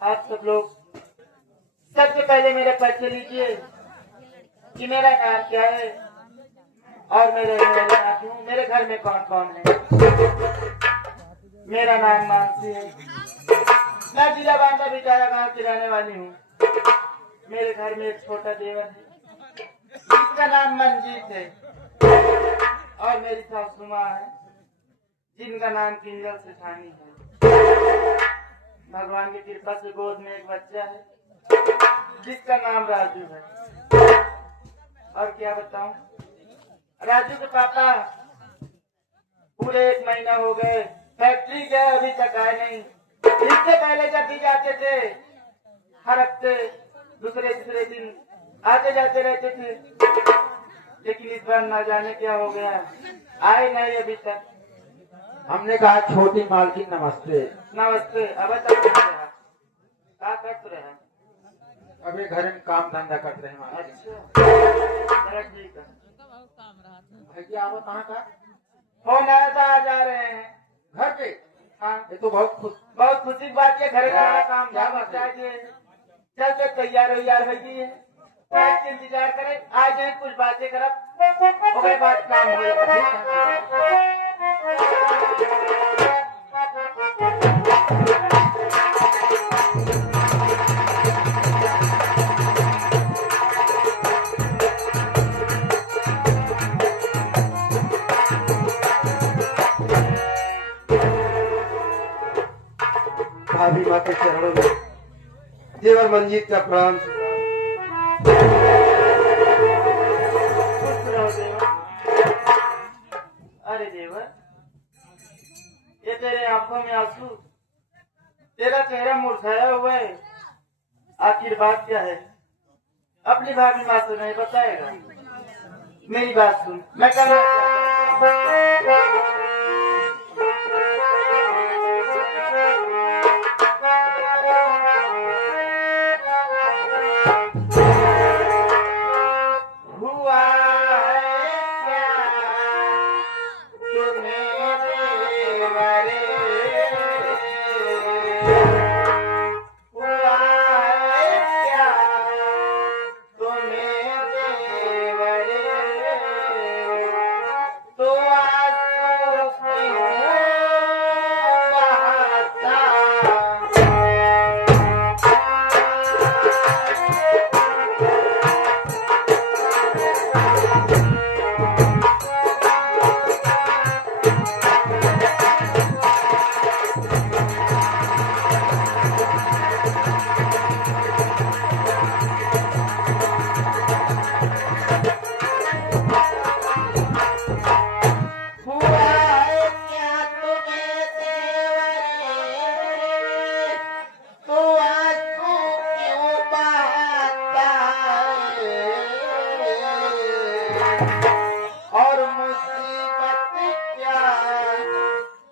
आप सब लोग सबसे पहले मेरे परिचय लीजिए कि मेरा नाम क्या है और मेरे मेरे घर में कौन कौन है। मेरा नाम मानसी है। मैं जिला बांदा बिचारा गांव की रहने वाली हूँ। मेरे घर में एक छोटा देवर है जिसका नाम मंजीत है और मेरी सासू माँ है जिनका नाम किंजल सेठानी है। भगवान की कृपा से गोद में एक बच्चा है जिसका नाम राजू है। और क्या बताऊं, राजू के पापा पूरे 1 महीना हो गए फैक्ट्री गए, अभी तक आए नहीं। इससे पहले जब भी जाते थे हर हफ्ते दूसरे तीसरे दिन आते जाते रहते थे, लेकिन इस बार ना जाने क्या हो गया, आए नहीं अभी तक। हमने कहा छोटी मालकिन नमस्ते। नमस्ते। अब क्या कर रहे हैं? अभी घर में काम धंधा करते हैं हमारे। अच्छा ठीक है। भैया आप कहाँ का? फोन आया था, आ जा रहे हैं घर पे। हाँ, ये तो बहुत खुशी की बात है। घर का काम चाहिए, चलते तैयार हो गई है। इंतजार करें, आ जाए कुछ बातें करब ओकरे बाद काम हो। भाभी माँ के चरणों में देवर मंजीत का प्रणाम। अरे देवर, ये तेरे आंखों में आंसू, तेरा चेहरा मुरझाया हुआ है, आखिर बात क्या है? अपनी भाभी माँ से नहीं बताएगा? मेरी बात सुन, मैं करना चाहता हूं। हुआ है क्या तुम्हें देवरे, हुआ है क्या तुम्हें देवरे, तो आंसू क्यों बहाता। और मुसीबत क्या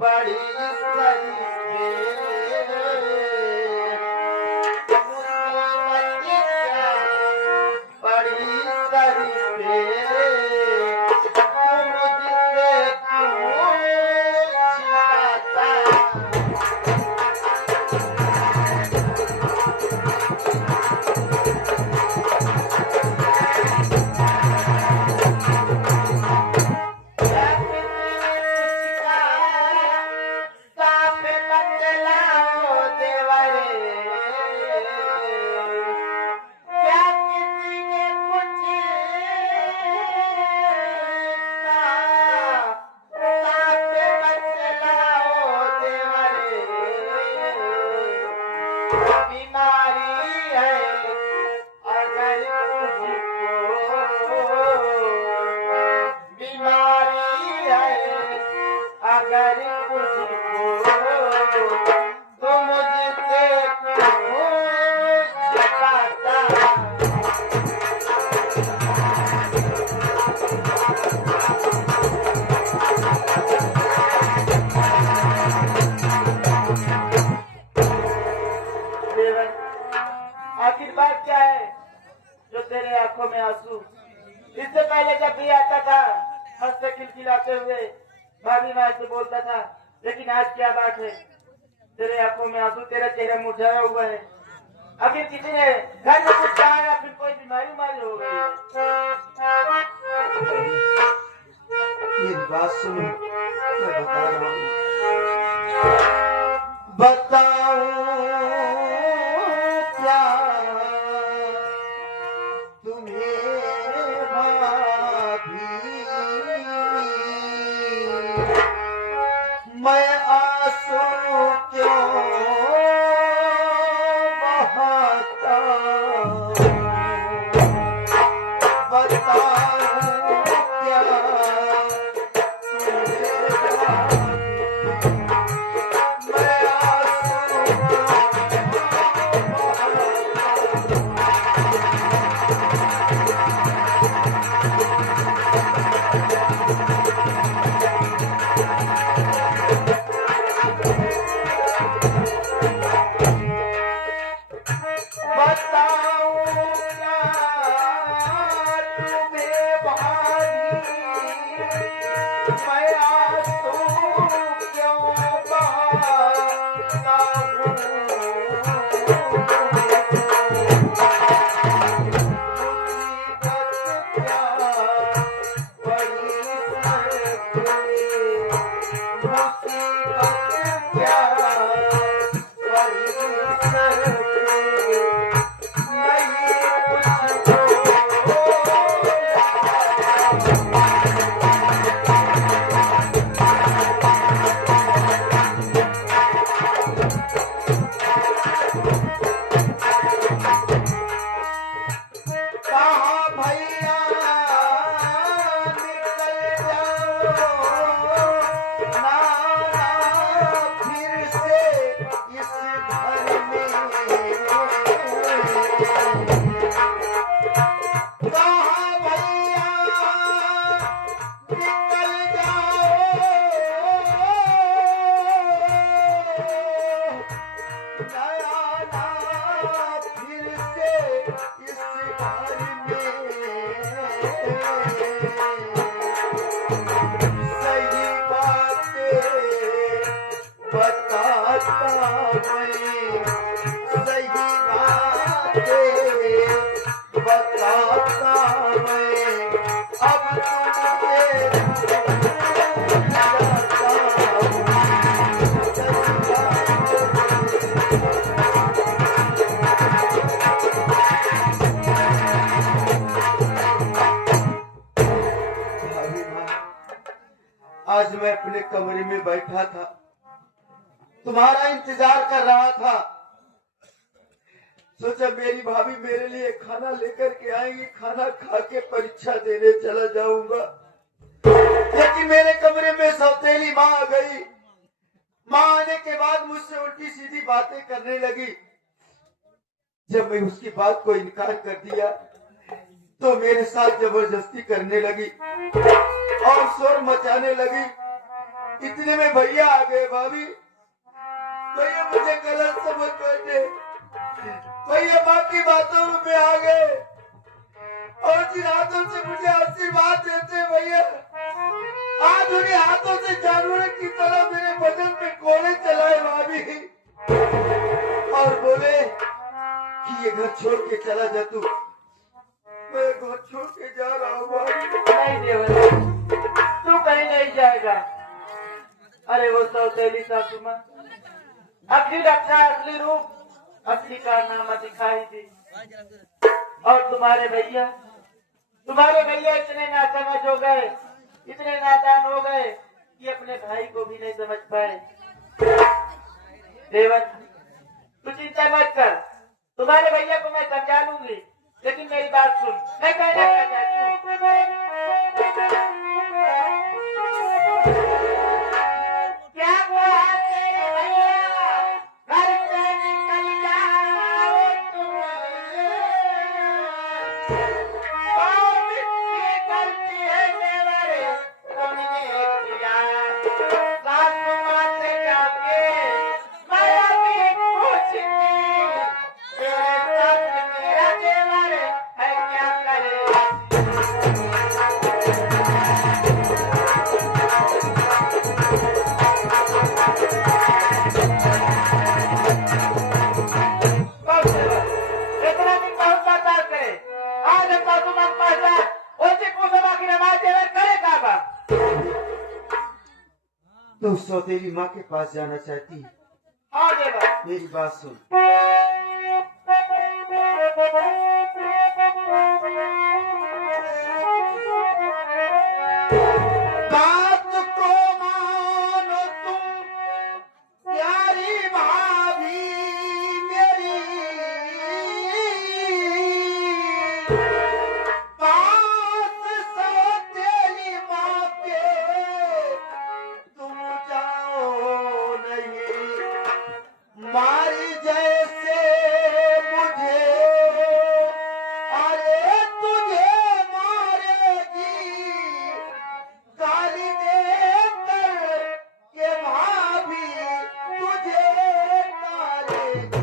बड़ी सही मुसीबत क्या बड़ी सही तुम मुझसे क्यों छिपाता। बीमारी है अगर तुझको, बीमारी है अगर तुझको, तो मुझसे क्यों छिपाता। आखिर बात क्या है जो तेरे आंखों में आंसू? इससे पहले जब भी आता था हंसते खिलखिलाते हुए भाभी मैं ऐसे बोलता था, लेकिन आज क्या बात है, तेरे आंखों में आंसू, तेरा चेहरा मुरझाया हुआ है। आखिर किसी ने घर में कुछ कहा या फिर कोई बीमारी उमारी हो गई है? मेरी बात सुनो, मैं बता रहा हूँ। बताऊं क्या तुम्हें भाभी, मैं आंसू क्यों बहाता हूँ? बताऊं क्या आज मैं अपने कमरे में बैठा था, तुम्हारा इंतजार कर रहा था। सोचा मेरी भाभी मेरे लिए खाना लेकर के आएंगी, खाना खा के परीक्षा देने चला जाऊंगा। लेकिन मेरे कमरे में सौतेली माँ आ गई। माँ आने के बाद मुझसे उल्टी सीधी बातें करने लगी। जब मैं उसकी बात को इनकार कर दिया तो मेरे साथ जबरदस्ती करने लगी और शोर मचाने लगी। इतने में भैया आ गए। भाभी भैया मुझे गलत समझ बैठे, भैया माँ की बातों में आ गए और जिन हाथों से मुझे आशीर्वाद देते भैया, आज उन्हीं हाथों से जानवर की तरह मेरे बदन पे कोड़े चलाए भाभी, और बोले कि ये घर छोड़ के चला जा तू। मैं घर छोड़ के जा रहा हूँ भाभी। नहीं देवर, तू कहीं नहीं जाएगा। अरे वो सौतेली सासू माँ असली रक्षा, असली रूप, असली कारनामा दिखाई दी। और तुम्हारे भैया इतने नासमझ हो गए, इतने नादान हो गए कि अपने भाई को भी नहीं समझ पाए। देवर तू चिंता मत कर, तुम्हारे भैया को मैं समझा लूंगी। लेकिन मेरी बात सुन, मैं कहना क्या चाहती हूँ। क्या हुआ तेरे भैया, घर से निकल जाओ तुम। कौन सी गलती है देवर तुमने किया? सासू माँ से जाके मैं अभी पूछती, तेरे साथ मेरा देवर है क्या करे? तू सौतेली माँ के पास जाना चाहती है। हाँ देवर। मेरी बात सुन। बात को मानो तुम प्यारी भाभी मेरी, पास सौतेली माँ के तुम जाओ नहीं, मारी जैसे मुझे अरे तुझे मारेगी, गाली देकर के भाभी तुझे मारेगी।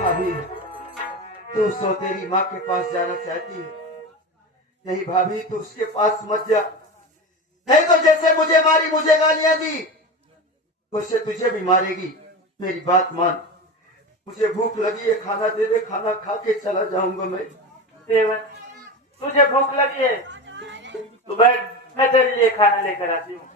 भाभी तू सौतेरी माँ के पास जाना चाहती है? नहीं भाभी, तू उसके पास मत जा, नहीं तो जैसे मुझे मारी, मुझे गालियां दी, उससे तुझे भी मारेगी। मेरी बात मान, मुझे भूख लगी है, खाना दे दे, खाना खा के चला जाऊंगा मैं। देवर तुझे भूख लगी है, तू बैठ, मैं तेरे लिए खाना लेकर आती हूँ।